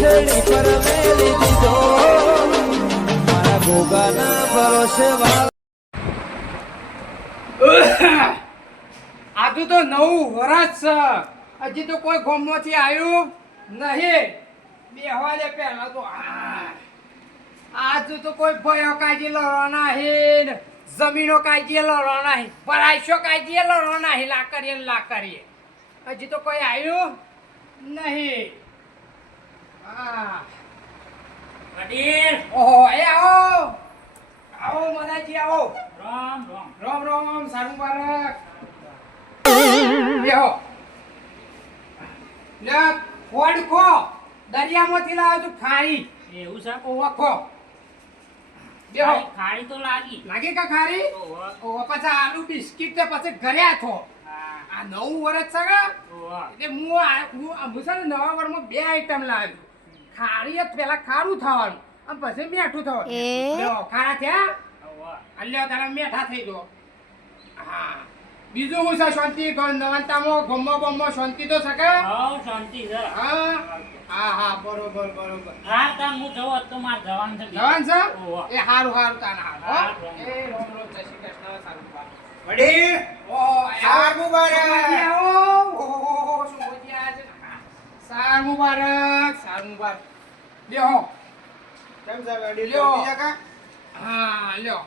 છેડી પર મેલી દીધો મારા ગોગાના ભરોસે આજુ તો નવું વરસ છે હજી તો કોઈ ગોમમાંથી આવ્યું નહીં બેહવા દે પહેલા તો આજુ તો કોઈ ભયો કાઢી લડવા નહીં જમીનો કાઢીએ લડવા નહીં પરાઈશો કાઢીએ લડવા નહીં લાકરીએ હજી તો કોઈ આવ્યું નહીં વડીલ ઓહો એ આવો મદાજી આવો રામ રામ રામ રામ સારું બારક બેહો લે ખોડ ખો દરિયામાંથી લાવ્યો તું ખારી એવું છે ઓવા ખો બેહો ખારી તો લાગી કા ખારી ઓવા પછી આલુ બિસ્કિટ તે પછી ઘરે આથો આ નવું વર્ષ છે કે એટલે હું છે ને નવા વર્ષમાં બે આઈટમ લાવ્યો ખારી જ પેલા ખારું થવાનું અને પછી મીઠું થવાનું બેહો ખારા થયા અલ્યો તારા મેઠા થઈ ગયો હા બીજું હું છે શાંતિ નવનતામાં ગમો શાંતિ તો શકે શાંતિ છે હા બરોબર હા તા હું જવું તો માર જવાન છે જવાન છે એ હારું તાના હારું એ રોમ જય શ્રી કૃષ્ણ સારું વડી સાર મુબારક શું બોલ્યા છે સાર મુબારક લ્યો કેમ છે વડી લ્યો. બીજા કા હા લ્યો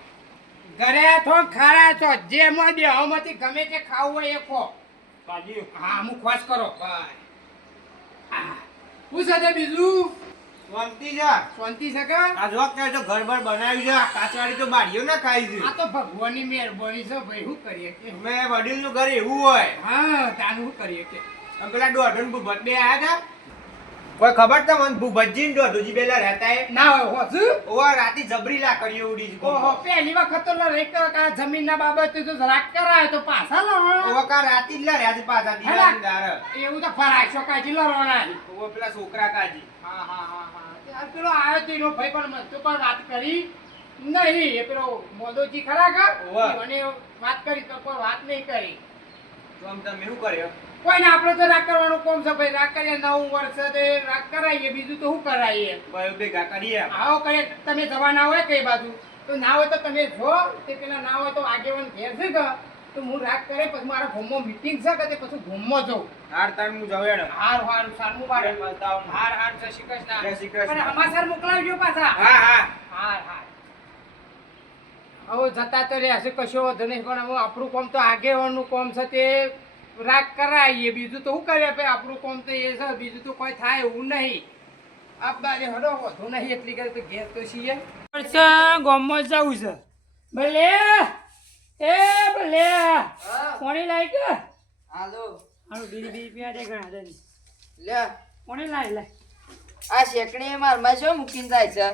ઘરે થો ખારા છો જે માં દેહમાંથી ગમે તે ખાવું હોય એ ખો કાજી હા હું ખોસ કરો ભાઈ શું છે બીજું શાંતિ છે શાંતિ છે કે આ જો કે તો ઘર ભર બનાવ્યું છે આ કાચવાડી તો બારીઓ ના ખાઈ છે આ તો ભગવાનની મહેરબાની છે ભાઈ શું કરીએ કે મેં વડીલ નું ઘર એવું હોય હા તાનું શું કરીએ કે આમ પેલા દોઢન ભૂપત બે આયા હતા કોઈ ખબર તો મને ભૂપતજી ને દોઢુજી બેલા રહેતા એ ના હોય હોસ ઓવા રાતી જબરી લાકડીઓ ઉડી છે ઓહો પહેલી વખત તો લઈ કરો કે આ જમીનના બાબતે તો જરાક કરાય તો પાછા લડો ઓવા કા રાતી જ લડ્યા છે પાછા દિવાળી દાર એવું તો ફરાશો કાઢી લડવાના ઓવા પેલા છોકરા કાજી હા આ પેલો આવ્યો તો એનો ભાઈ પણ મને તો પણ વાત કરી નહીં એ પેલો મોદોજી ખરા કા ઓવા. મને વાત કરી તો કોઈ વાત નહીં કરી તો આમ તમે શું કર્યો કોઈને આપણે તો રાગ કરવાનું કોમ છે ભાઈ રાગ કરીએ નવું વર્ષ છે તે રાગ કરાવીએ બીજું તો શું કરાવીએ ભાઈ ભેગા કરીએ આવો કરીએ તમે જવાના હોય કઈ બાજુ તો ના હોય તો તમે જો તે પેલા ના હોય તો આગેવાન ઘેર છે કે તો હું રાગ કરે પછી મારા ઘોમમાં મીટિંગ છે કે તે પછી ઘોમમાં જઉં હાર તાર હું જાવ એનો હાર સાર મુબારક મળતા હાર જય શ્રી કૃષ્ણ જય શ્રી કૃષ્ણ. અને સમાચાર મોકલાવજો પાછા હા હાર હવે જતા તો રહેશે કશો વધુ નહીં પણ હવે આપણું કોમ તો આગેવાનનું કોમ છે તે રાગ કરાવીએ બીજું તો શું કરીએ ભાઈ આપણું કોમ તો એ છે બીજું તો કોઈ થાય એવું નહીં આપવાને હડો વધુ નહીં એટલી કરે તો ઘેર તો છીએ ગામમાં જવું છે ભલે કોણી લાય કે હાલો હાલો બીડી પીવા દે ઘણા દે લે કોણી લાય આ શેકણી મારમાં શું મૂકીને જાય છે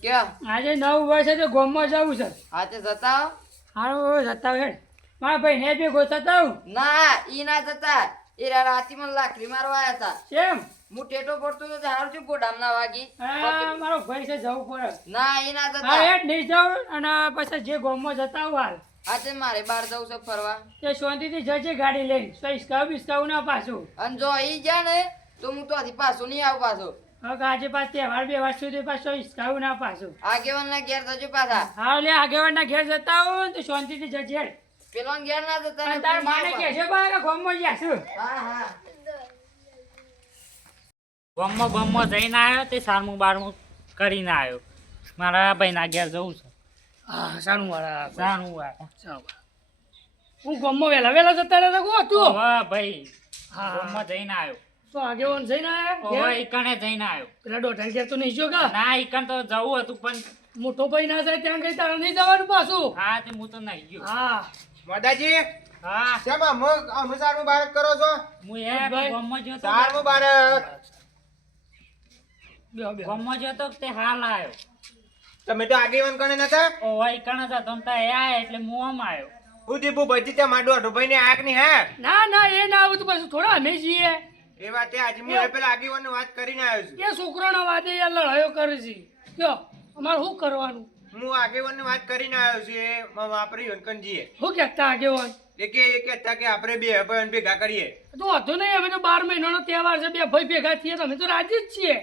ક્યાં આજે 9 વર્ષે તો ગામમાં જવું છે હાથે જતા આવો? હારું જતા હેડ મારા ભાઈ ને ભેગો થતા હું ના ઈ ના જતા એ રાતી મને લાકડી મારવા આયા હતા કેમ હું ટેટો પડતો તો હારું છું ગોડામના વાગી મારો ભાઈ છે જવું પડે ના ઈ ના હા જતા હેડ નહીં જાઉં અને પછી જે ગામમાં જતા હું હાલ હાથે મારે બહાર જવું છે ફરવા તે શાંતિથી જજે ગાડી લઈને તો હિસકાવું ના પાછું અને જો ઈ જા ને તો હું તો પાછું નહીં આવું પાછો હવે આજે પાછ તહેવાર બે વાર સુધી પાછો હિસકાવું ના પાછું આગેવાન ના ઘેર જજો પાછા હા લે આગેવાનના ઘેર જતા હું તો શાંતિથી જજે હેડ. પેલો ઘેર ના જતા અને તાર માને કે છે બા ગામમાં જઈશું હા ગમમાં જઈને આવ્યો તે સારમું બારમું કરીને આવ્યો મારા ભાઈના ઘેર જવું છે હા સારું મારા સારું હું ગામમાં વહેલા જતા રહેતા કહું તું વાહ ભાઈ હા. ગમમાં જઈને આવ્યો તો આગેવાન જઈને આયા ઓવા ઘેર? ઈકણે જઈને આવ્યો પેલા દોઢ ઘેર તો નહીં જો કા ના ઈકણ તો જવું હતું પણ મોટો ભાઈ ના જાય ત્યાં કઈ તારે નહીં જવાનું પાછું હા તે હું તો નહીં ગયો હા માતાજી હા શેમ અનુસાર મુબારક કરો છો હું એ ભાઈ. ગમમાં જતો સાર મુબારક બે ગમમાં જતો તે હાલ આવ્યો તમે તો આગેવાન કણે નતા ઓવા ઈકણે જતો ને ત્યાં એ આયા એટલે હું આમ આવ્યો હું દીપુ બધી તે માડો ભાઈ ને આંખ ની હે ના એ ના આવું તો પછી થોડા અમે જઈએ એ વાત આજે હું પેલા આગેવાન વાત કરીને આવ્યો છું એ છોકરાના વાદે યાર લડાયો કરે છે કયો અમારે શું કરવાનું હું આગેવાન વાત કરીને આવ્યો છું એ વાપરી યોનકનજીએ શું કહેતા આગેવાન એક કે આપણે બે ભાઈ ભેગા કરીએ તો વાંધો નહીં, અમે તો 12 મહિનાનો તહેવાર છે, બે ભાઈ ભેગા થઈએ તો અમે તો રાજી જ છીએ.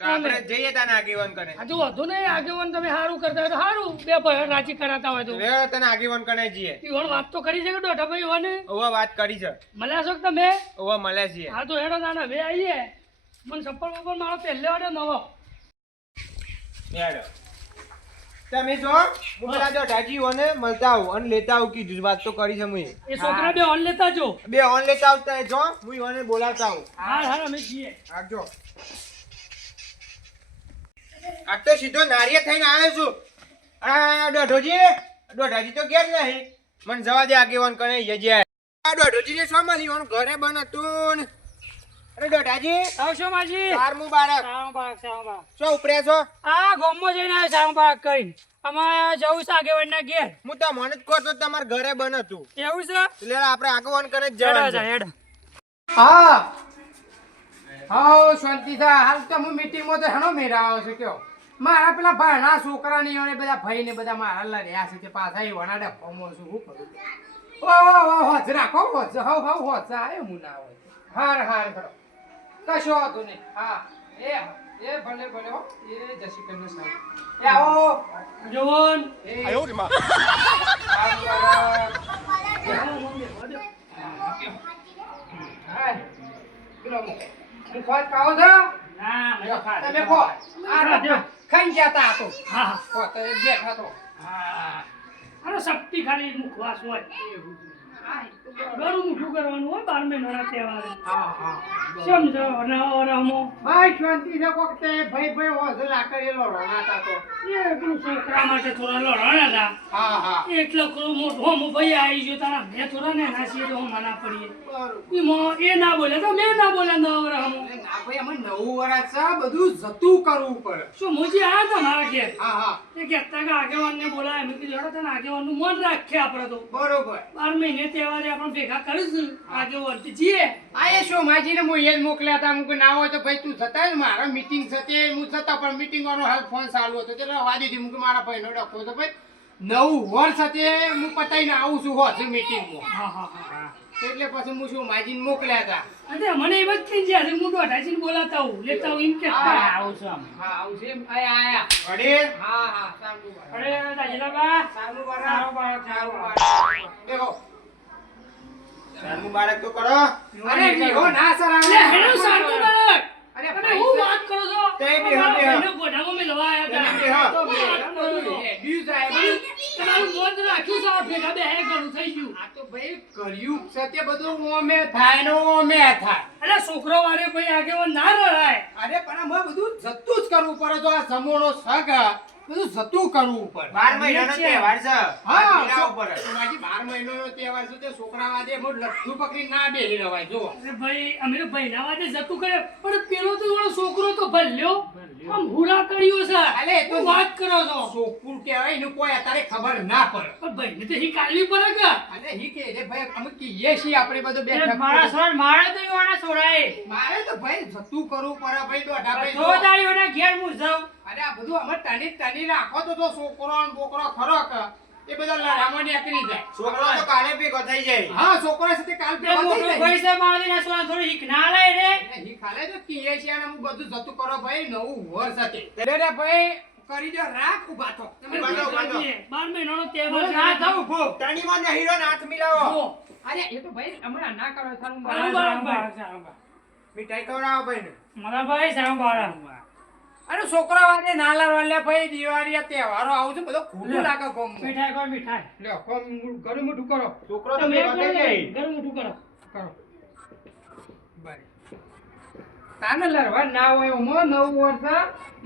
તો આપણે જઈએ તાને આગેવાન કરે આ તો વાંધો નહીં, આગેવાન તમે સારું કરતા હોય તો સારું, બે ભાઈ રાજી કરાતા હોય તો. વેળ તને આગેવાન કરે જઈએ. ઈવન વાત તો કરી છે કે દોઢા ભાઈ ઈવને ઓવા વાત કરી છે. મળ્યા છો કે તમે? ઓવા મળ્યા છીએ. હા તો હેડો નાના હવે આવીએ. મને ચપ્પલ બપ્પલ મારો પહેલે વાડે નવો. હેડો તમે જો હું પેલા જો ડાજીઓને મળતા આવું અને લેતા આવું કીધું વાત તો કરી છે મુએ. એ છોકરા બે ઓન લેતા જો. બે ઓન લેતા આવતા જો હું ઈવને બોલાવતા આવું. હા હા અમે જઈએ. આવજો. આ તો સીધો નારિયેળ થઈને આવ્યો છું. આ દોઢાજી તો ઘેર નહીં. મને જવા દે આગેવાન કરે જજ્યા. આ દોઢાજી ને શું મળ્યું ઘરે બન હતું ને. અરે દોઢાજી આવશો માજી. ચાર મુબારક. સારું. શું ઉપર્યા છો? આ ગામમાં જઈને આવ્યો સારું બાગ કઈ. અમારે જવું છે આગેવાનના ઘેર. હું તો મને જ કહો તો તમારે ઘરે બન હતું. એવું છે? એટલે આપણે આગેવાન કરે જ હેડો જવાનું જા છે. હેડો. હા હા શાંતિ થા. હાલ તો હું મીટિંગમાં તો હેનો મેળાવો છું કયો મારા પેલા ભાણા છોકરાની અને બધા ભાઈ ને બધા મારા લડ્યા છે તે પાછા એ વનાડે ફોમો છું શું કરું. હોજ રાખો હોજ હોજ આવે હું ના હોય. હાર કરો કશો વાંધો નહીં. હા એ ભલે હો એ જય શ્રી કૃષ્ણ સાહેબ. એ આવો જવાન. ના મેં ખાધું. તમે કહો ખાઈ જતા હતો. હા કહો તો એ બેઠા તો. હા. આનો શક્તિ ખાલી મુખવાસ હોય. ઘણું મોટું કરવાનું હોય 12 મહિનાના તહેવારે. હા સમજો રમો. ભાઈ શાંતિ છે કોક તે ભાઈ હોજ લાકડી લોડાતા તો. એ પેલું છોકરા માટે થોડા લડવાના હતા. હા એટલે મોટો હમ ભાઈ આવી ગયો તારા મેં થોડા ને નાસીએ તો હું મના પડીએ. એમાં એ ના બોલે તો મેં ના બોલે નવરા હમ. ના ભાઈ અમે 9 વર્ષ છે બધું જતું કરવું પડે. શું મુજી આયા હતા મારા ઘેર. હા એ કહેતા કે આગેવાનને બોલાય. મેં કીધું તને આગેવાનનું મન રાખીએ આપણે તો. બરોબર. 12 મહિને તહેવારે આપણે ભેગા કરીશું આગેવાન જીએ. આ એ સોમાજીને હું એ જ મોકલ્યા હતા. હું ના હોય તો ભાઈ તું જતા ને મારા મીટિંગ છે હું જતા પણ મીટિંગ વાળો હાલ ફોન ચાલુ હતો એટલે રવા દીધી. હું મારા ભાઈનો ડખો તો ભાઈ 9 વર્ષ હતી હું પતાઈને આવું છું હોજ મીટિંગમાં. હા. એટલે પછી હું સોમાજીને મોકલ્યા હતા. અરે મને એ વાત થઈ જાય હું દોઢાજીને બોલાતા હું લેતા હું એમ કહેતા. આવું છું આમ. હા આવું છે એમ આયા. વડીલ હા સારું. અરે દાજીલાબા સારું સારું. દેખો ચાર મુબારક તો કરો. અરે બીહો ના સર લે હેડો સારું બાળક. અરે અને ભાઈ હું વાત કરો છો? તે બી અમારા હવે ભાઈને ગોઢામાં મેં લવા આવ્યા તે બી હતા. હવે. તો વાત કરો છો. હેડ્યું જાય. તમારું મોજ રાખ્યું છે આ ભેગા બે હે ઘણું થઈ ગયું. આ તો ભાઈ કર્યું છે તે બધું ઓમે થાય ને ઓમે થાય. અરે છોકરો વાળે કોઈ આગેવાન ના રડાય. અરે પણ આમાં બધું જતું જ કરવું પડે. જો આ સમોણો સગ બધું જતું કરવું પડે. 12 મહિનાનો તહેવાર છે. હા મિલાવ ઉપર. માજી 12 મહિનાનો તહેવાર છે તે છોકરા વાદે મોટ લઠ્ઠું પકડી ના બેહી રવાય. જો અરે ભાઈ અમે તો ભાઈના વાતે જતું કરે પણ પેલો તો ઓલો છોકરો તો ભલ્યો આમ હુરા કર્યો છે. અલે એ તો શું વાત કરો છો? છોકરું કહેવાય એનું કોઈ અત્યારે ખબર ના પડે. પણ ભાઈને તો હી કાઢવી પડે કે. અરે હી કે રે ભાઈ અમે કહીએ છીએ આપણે બધું બેઠક મારા સોળ મારે તો યોના સોરાય. મારે તો ભાઈ જતું કરવું પડે ભાઈ. દોઢા ભાઈ તો તારીઓના ઘેર હું જાઉં. અરે આ બધું અમે તની રાખો તો છોકરો ને બોકરો ખરો કે એ બધા લડામણ નીકળી જાય. છોકરો તો કાલે ભેગો થઈ જાય. હા છોકરા સાથે કાલ તે ભેગા થઈ મોટો જાય. ભાઈ છે મારી ના સોળા થોડી હીક ના લાય રે. એટલે ઈ ખાલે તો કીએ છીએ અને હું બધું જતું કરો ભાઈ 9 વર્ષ હતી. રે ભાઈ કરી દો રાખ ઉભા થો. તમે બાંધો, બાંધો. 12 મહિનાનો તહેવાર છે. ના થાવ ઉભો. તણીમાં ને હીરો ને હાથ મિલાવો. જુઓ. અરે એ તો ભાઈ હમણાં ના કરો સારું સારું બરાબર. બાળક. મીઠાઈ ખવડાવો ભાઈને. મારા ભાઈ સારું બાળક. અરે છોકરા વાદે ના લડવા ભાઈ દિવાળી આ તહેવારો આવું છે બધો ખોટું લાગે ગોમ. મીઠાઈ કોઈ મીઠાઈ. લ્યો કોમ ઘણું મોટું કરો. છોકરો તો તમે ભેગો થઈ જાય. ઘર મોટું કરો. કરો તાને લડવા ના હોય ઉમો 9 વર્ષ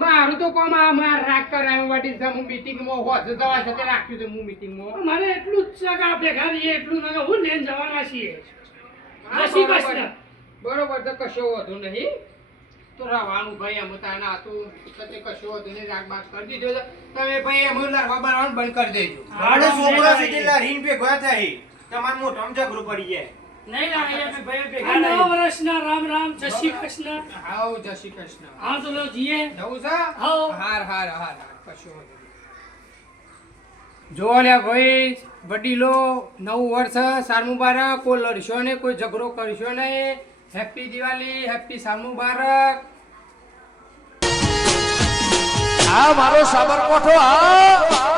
મારું તો કોમ આ માર રાખ કરાયો વાટી છે. હું મીટિંગમાં હોત જવા સાથે રાખ્યું છે હું મીટિંગમાં. પણ મારે એટલું જ છે કે આ ભેગા રહીએ એટલું ના હું લઈને જવાના છીએ. હા, જય શ્રી બરોબર. કૃષ્ણ. બરોબર તો કશો વાંધો નહીં. તો રહેવાનું ભાઈ અમે તાના હતું તે કશો વાંધો નહીં. રાગ બાગ કરી દીધો છે. તમે ભાઈ અમે લડવા બનવાનું બંધ કરી દેજો. મારો છોકરો સુધી લડીને ભેગો થાય. તમારે મોટો ઝઘડો પડી જાય. નહીં લાય અમે ભાઈ આ ભેગા નવા નહીં. વર્ષના રામ રામ જય શ્રી કૃષ્ણ. આવ જય શ્રી કૃષ્ણ. હા તો લો જીએ. જવું છે? હાઉ. હાર કશો વાંધો નહીં. જો લ્યા ભાઈ વડીલો નવું વર્ષ સાલ મુબારક કોઈ લડશો નહીં કોઈ ઝઘડો કરશો નહીં હેપી દિવાળી હેપી સાલ મુબારક આ મારો સાબરકોઠો આ